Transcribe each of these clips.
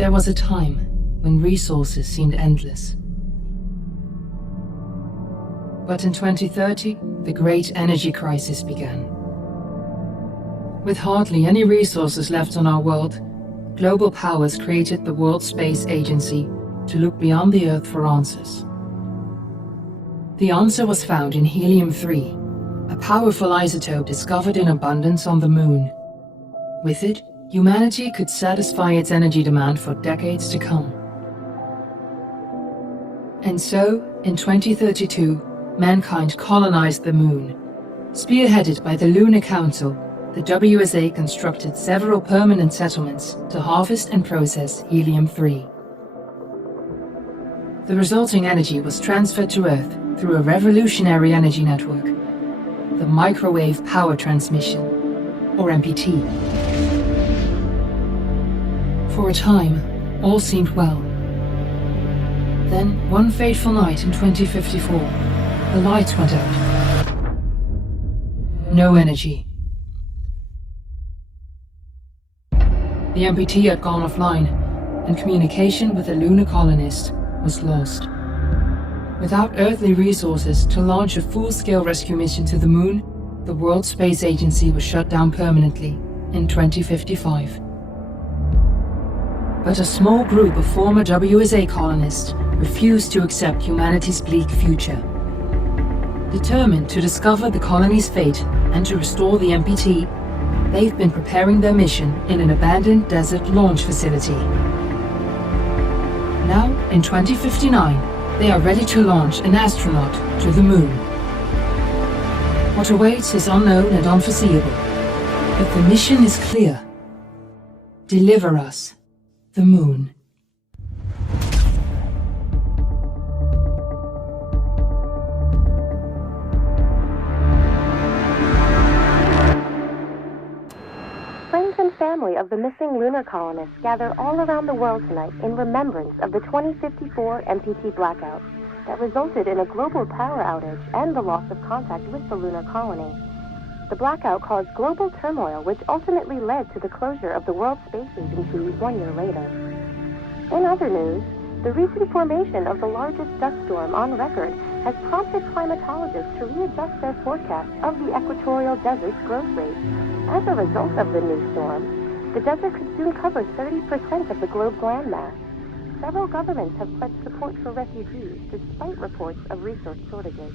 There was a time when resources seemed endless. But in 2030, the great energy crisis began. With hardly any resources left on our world, global powers created the World Space Agency to look beyond the Earth for answers. The answer was found in helium-3, a powerful isotope discovered in abundance on the Moon. With it, humanity could satisfy its energy demand for decades to come. And so, in 2032, mankind colonized the Moon. Spearheaded by the Lunar Council, the WSA constructed several permanent settlements to harvest and process helium-3. The resulting energy was transferred to Earth through a revolutionary energy network, the Microwave Power Transmission, or MPT. For a time, all seemed well. Then, one fateful night in 2054, the lights went out. No energy. The MPT had gone offline, and communication with the lunar colonist was lost. Without earthly resources to launch a full-scale rescue mission to the Moon, the World Space Agency was shut down permanently in 2055. But a small group of former WSA colonists refused to accept humanity's bleak future. Determined to discover the colony's fate and to restore the MPT, they've been preparing their mission in an abandoned desert launch facility. Now, in 2059, they are ready to launch an astronaut to the Moon. What awaits is unknown and unforeseeable, but the mission is clear. Deliver us the Moon. Friends and family of the missing lunar colonists gather all around the world tonight in remembrance of the 2054 MPT blackout that resulted in a global power outage and the loss of contact with the lunar colony. The blackout caused global turmoil, which ultimately led to the closure of the World Space Agency 1 year later. In other news, the recent formation of the largest dust storm on record has prompted climatologists to readjust their forecast of the equatorial desert's growth rate. As a result of the new storm, the desert could soon cover 30% of the globe's landmass. Several governments have pledged support for refugees despite reports of resource shortages.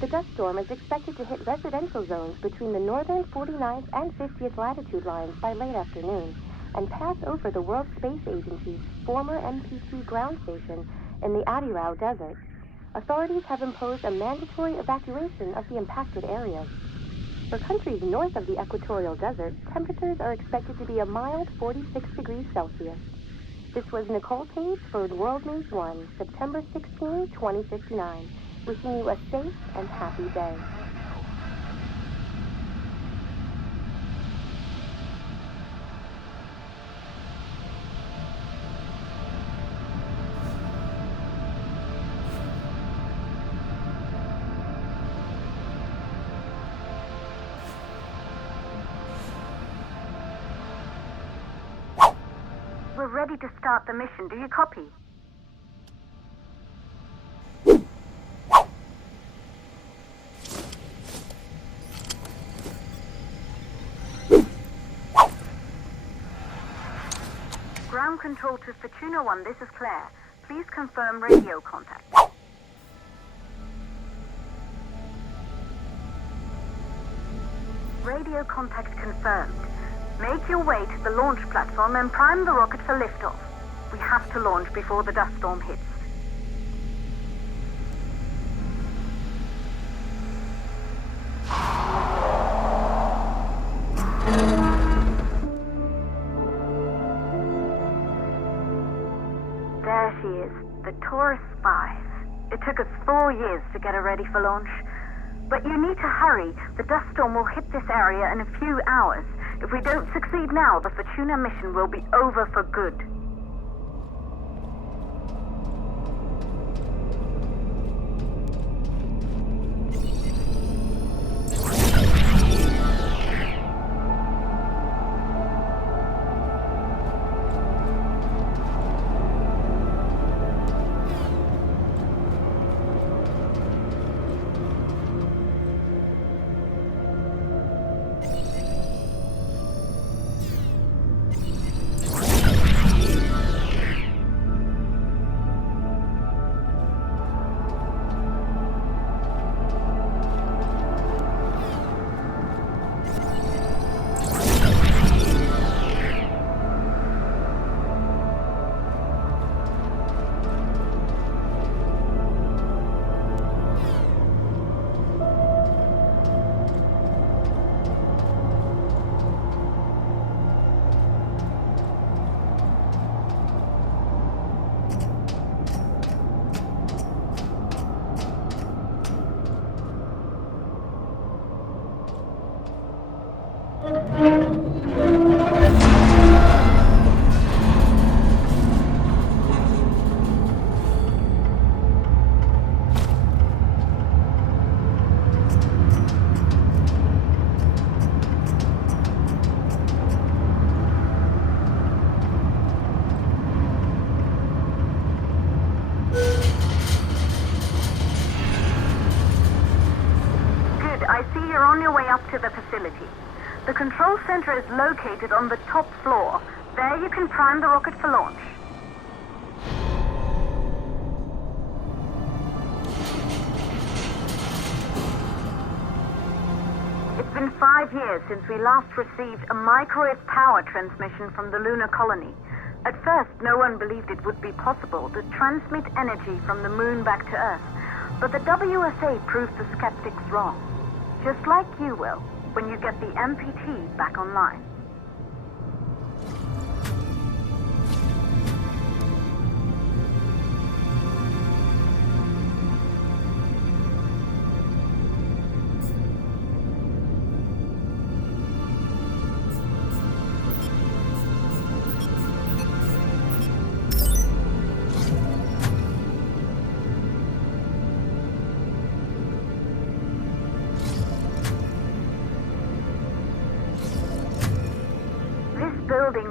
The dust storm is expected to hit residential zones between the northern 49th and 50th latitude lines by late afternoon and pass over the World Space Agency's former MPT ground station in the Adirau Desert. Authorities have imposed a mandatory evacuation of the impacted areas. For countries north of the equatorial desert, temperatures are expected to be a mild 46 degrees Celsius. This was Nicole Page for World News 1, September 16, 2059. Wishing you a safe and happy day. We're ready to start the mission. Do you copy? Ground control to Fortuna 1, this is Claire. Please confirm radio contact. Radio contact confirmed. Make your way to the launch platform and prime the rocket for liftoff. We have to launch before the dust storm hits. There she is, the Taurus 5. It took us 4 years to get her ready for launch. But you need to hurry. The dust storm will hit this area in a few hours. If we don't succeed now, the Fortuna mission will be over for good. you're on your way up to the facility. The control center is located on the top floor. There you can prime the rocket for launch. It's been 5 years since we last received a microwave power transmission from the lunar colony. At first, no one believed it would be possible to transmit energy from the moon back to Earth. But the WSA proved the skeptics wrong. Just like you will, when you get the MPT back online.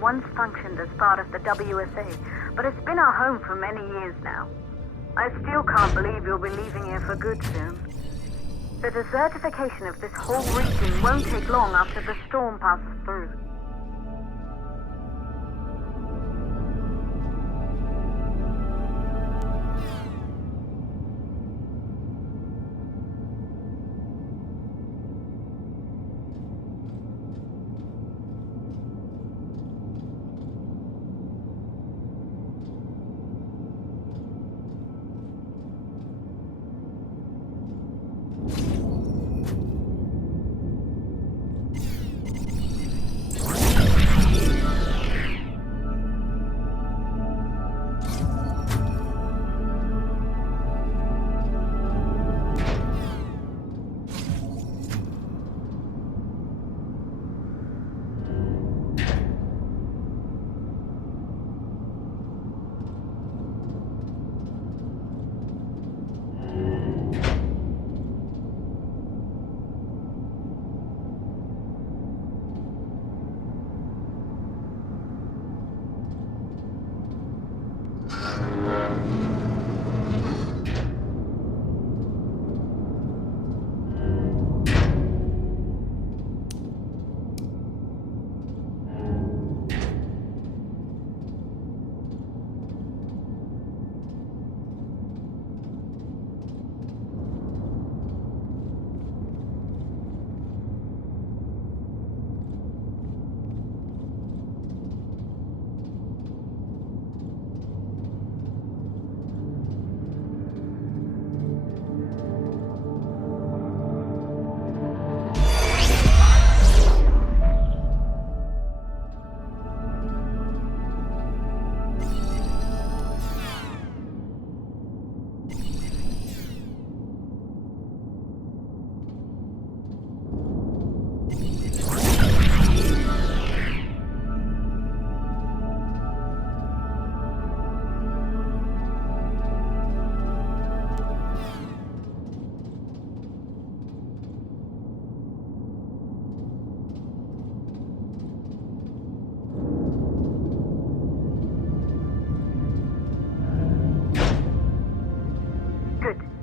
Once functioned as part of the WSA, but it's been our home for many years now. I still can't believe you'll be leaving here for good soon. The desertification of this whole region won't take long after the storm passes through.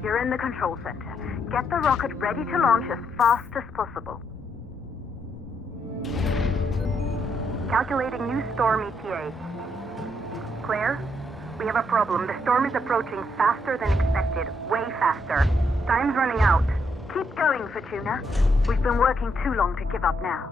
You're in the control center. Get the rocket ready to launch as fast as possible. Calculating new storm ETA. Claire, we have a problem. The storm is approaching faster than expected. Way faster. Time's running out. Keep going, Fortuna. We've been working too long to give up now.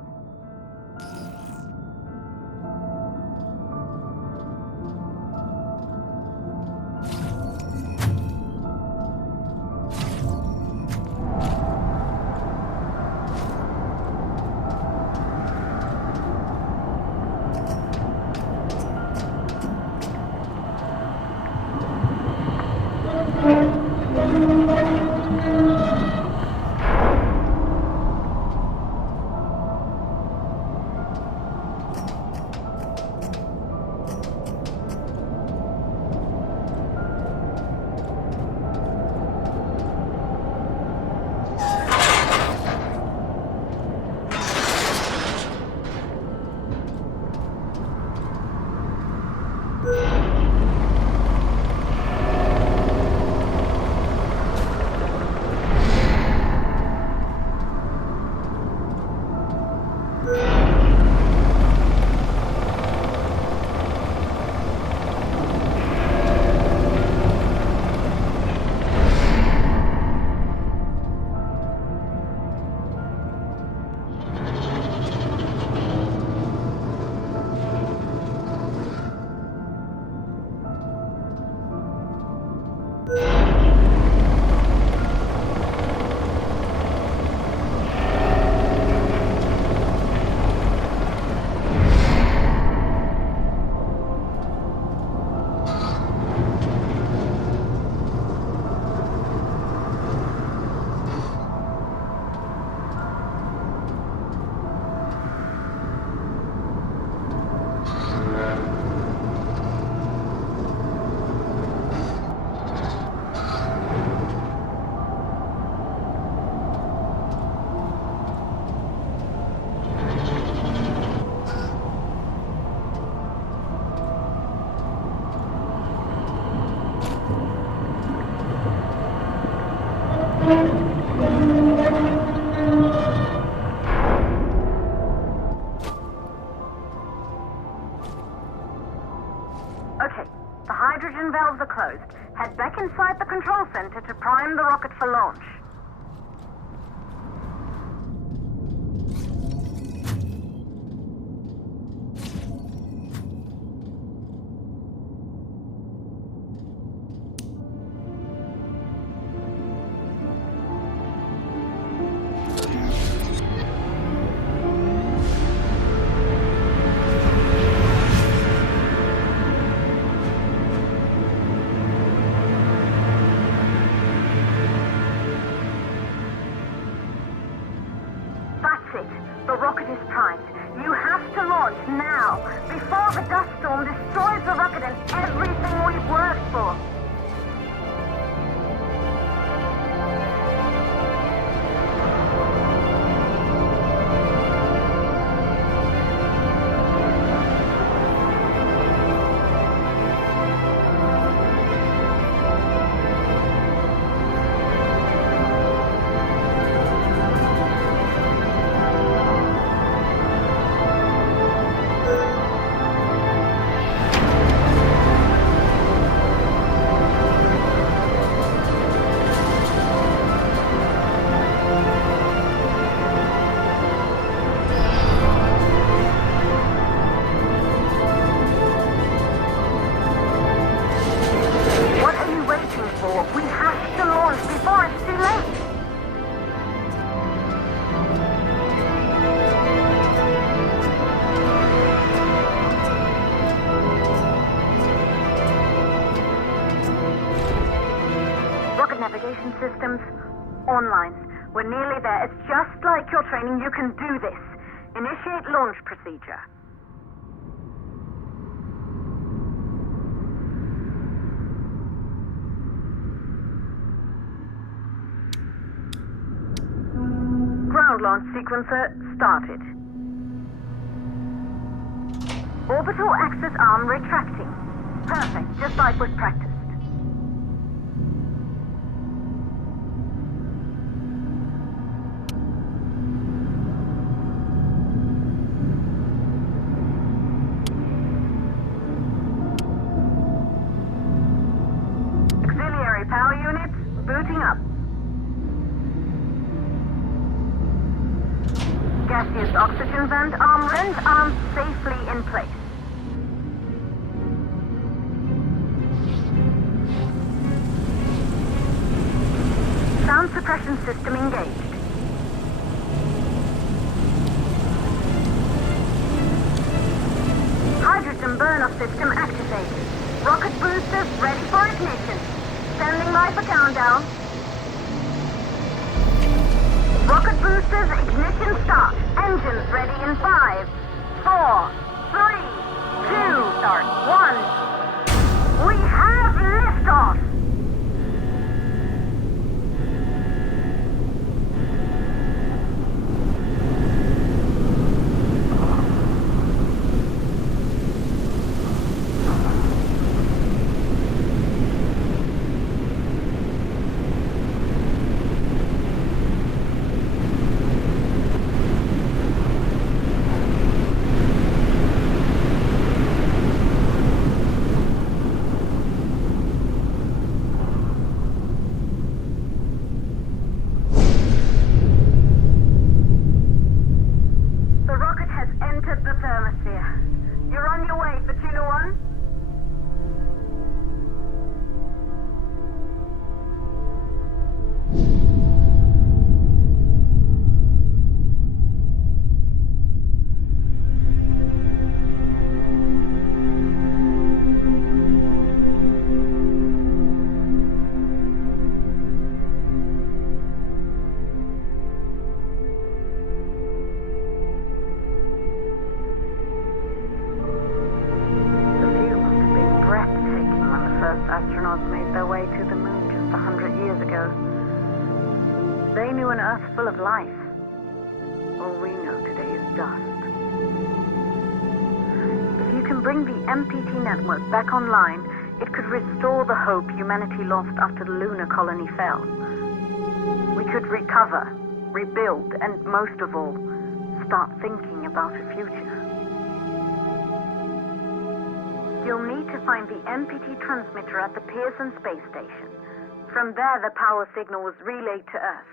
Okay, the hydrogen valves are closed. Head back inside the control center to prime the rocket for launch. The rocket is primed. You have to launch now, before the dust storm destroys the rocket and everything we've worked for. We have to launch before it's too late. Rocket navigation systems online. We're nearly there. It's just like your training. You can do this. Initiate launch procedure. Ground launch sequencer started. Orbital axis arm retracting. Perfect, just like we've practiced. Auxiliary power units booting up. Gaseous oxygen vent arms safely in place. Sound suppression system engaged. Hydrogen burn-off system activated. Rocket boosters ready for ignition. Standing by for countdown. Rocket boosters ignition start. Engines ready in 5, 4, 3, 2, start, 1. We have liftoff! Astronauts made their way to the moon just 100 years ago. They knew an Earth full of life. All we know today is dust. If you can bring the MPT network back online, it could restore the hope humanity lost after the lunar colony fell. recover, rebuild, and most of all, start thinking about a future. You'll need to find the MPT transmitter at the Pearson space station. From there, the power signal was relayed to Earth.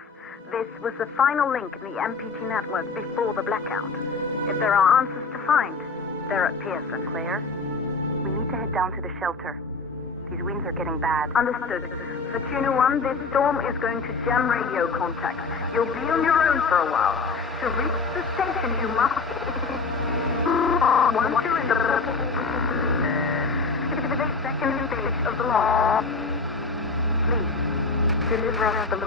This was the final link in the MPT network before the blackout. If there are answers to find, they're at Pearson. Claire, we need to head down to the shelter. These winds are getting bad. Understood. Fortuna 1, this storm is going to jam radio contact. You'll be on your own for a while. To reach the station, you must... Once you're in the... second stage of the launch. Please, deliver us the